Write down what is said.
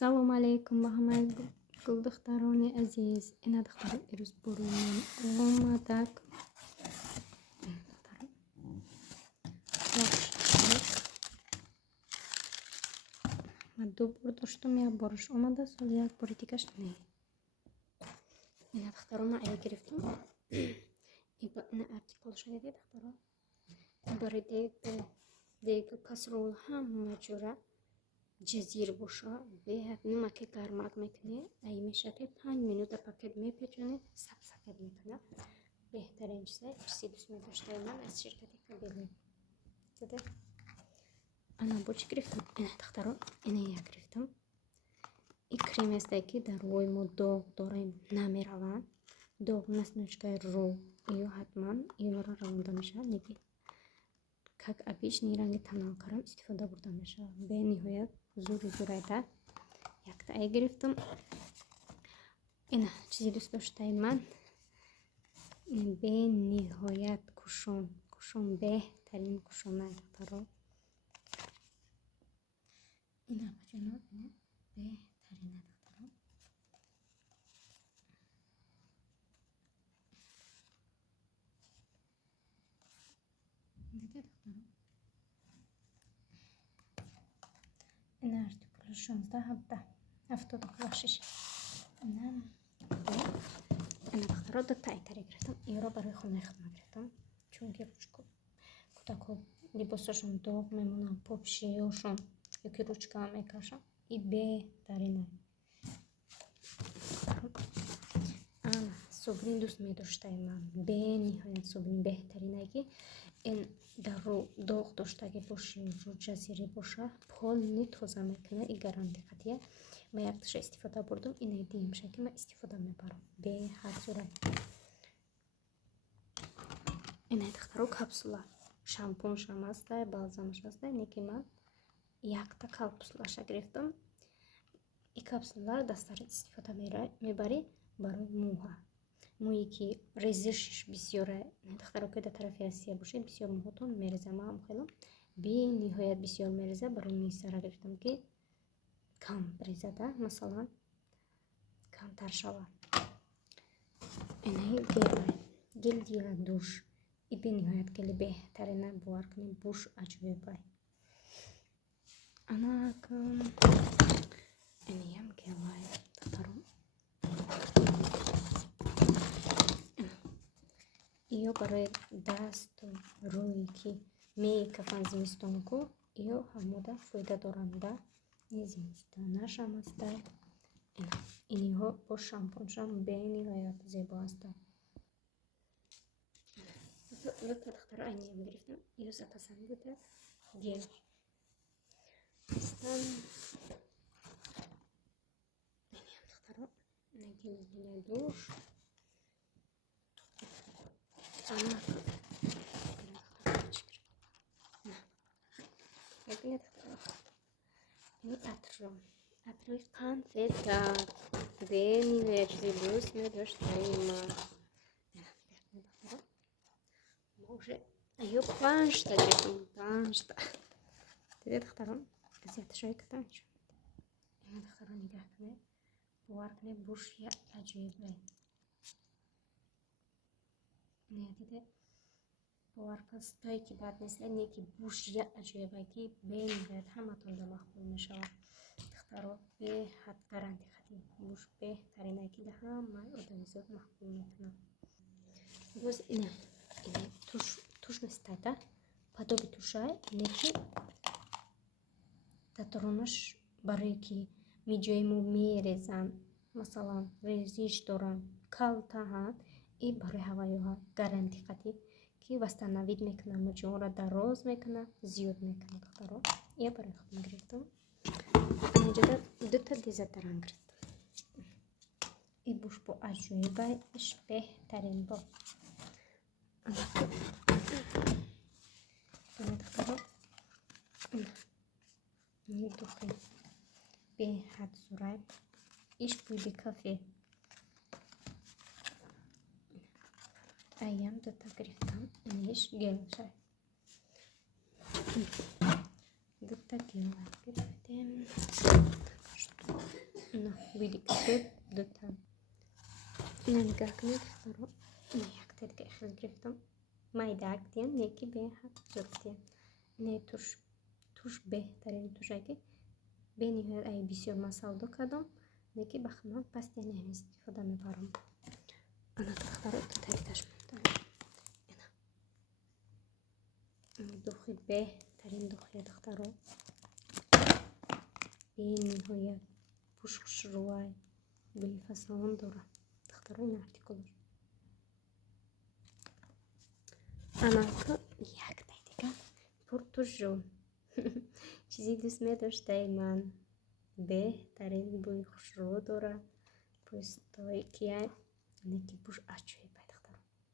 Салом алейкум ба ҳамаи гулдухтарони азиз. Ина духтаро ирӯз бурӯн омадак. Ман ду бор доштам, як бораш омада, соли як бори дигаш не. Ина духтаро ман ая гирифтам. Ина артикулша диди духтаро. Бари дег касрол ҳама ҷура ҷазир боша, беҳад нима ки гармак мекунӣ, ай меша ки 5 минута пакет мепечонӣ, саф-сафед мекуна. Беҳтарин чизи дӯст медоштаи ман аз ширкати Фабели. Диде? Ана бо чӣ гирифтам? Ина духтаро, ина як гирифтам. И крем аст ки дар рӯи мо доғ дорем намераванд. Доғ насночкаи рӯ, ё ҳатман иёра равонда мешавад. Неки как обычный ранги тонал крем истифода бурда мешавад. Бениҳоят зурайда якта ай гирифтам. Ина чизи дӯст доштаи ман бениҳоят кушон беҳтарин кушонаи духтаро. Ина баҷаноб беҳтарина духтаро. Диде духтаро? Ина артикули 16-17 76. Ина духтаро ду тайтари гирифтам. Иёро барои хонаи худмат гирифтам. Чунки кӯтакҳо либосашон доғ мемонанд, попшиёшон ёки ручка мекашанд. И беҳтарина. Ана собуни дӯст медоштаи ман. Бениҳоят собуни беҳтарина ки ин дар рӯ доғ доштаги боши, рӯ ҷазири боша, полни тоза мекуна. И гаранти қатъия. Ман якташа истифода бурдам. Ина диимша ки ман истифода мебарам. Беҳад зурай. Ина духтаро капсула. Шампуншам аста, балзамаш аста. Неки ман якта капсулаша гирифтам. И капсуларо дастарид истифода мебарӣ барои мӯҳа. Мӯи ки резишиш бисёра, духтаро ки дар тарафи Россия бошед, бисёр мӯҳотон мереза. Ман ҳам хелам бениҳоят бисёр мереза. Барои мӯи сара гирифтам ки кам резада, масалан камтар шавад. Инаи гел дила душ. И бениҳоят гели беҳтарина, бовар кунед, буш аҷоибай. Анакам инам гелай духтаро. Иё барои дасту рӯи ки мекафан зимистонку, иё ҳамода фоида доранда зимистонашам аста. Иниҳо бо шампуншам бениҳоят зебо аста. Духтаро айниам гирифтам. Иё запасанд буда гел. Истан инам духтаро. Ина гел дила душ. Ана ин атри конфета. Бениҳоят чизи дӯст медоштаи ман. Може ё 5 та гирифтам. 5 та. Диде духтаро? Азияташои катам нишон мед. Ина духтаро нигаҳ кунед. Бовар кунед, буш як аҷоибай. Не диде? бовар кун стои ки бад нест, неки буш як аҷоибай ки бениҳоят ҳаматонда мақбул мешавад. духтаро беҳад гаранти қатъӣ буш беҳтарина ки да ҳамаи одамизод мақбул мекунад. боз ина туш нестада падоби тушай, неки татронаш барое ки миҷои мо мерезанд, масалан резиш доранд, калтаҳанд, и барои ҳаваёҳа гаранти қатъӣ ки вастанавид мекунад, мӯҷаҳоро дароз мекунад, зиёд мекунад. духтаро я барои худам гирифтам. инҷода дута дезодорант гирифтам. И буш бо аҷоибаш беҳтарин бо. духтаро медухи беҳад зурай. иш буйди кафе. Аям дута гирифтам. Иниш гелшай. Дута гела гирифтем. بدك دوتا ننقاك نختارو نياك تدك إخل جرفتم ما يدعكتين نيكي بيها زرتين ne tuş behtarin tuşaki beni her ay bisyor masaldo kadam neki bakma pastenemiz ifoda me param ana tahtaro tutaytaş mı دخي به ترين دخي تختارو بين هويا بوشخش رواي بالفصلان دورة تختارو این ارتیکلور انا تو یک دقیقه پرتوجون چیزی دوست نداشته من بهترین بوی خوش رو داره پوستایی که نکی بوش اچوی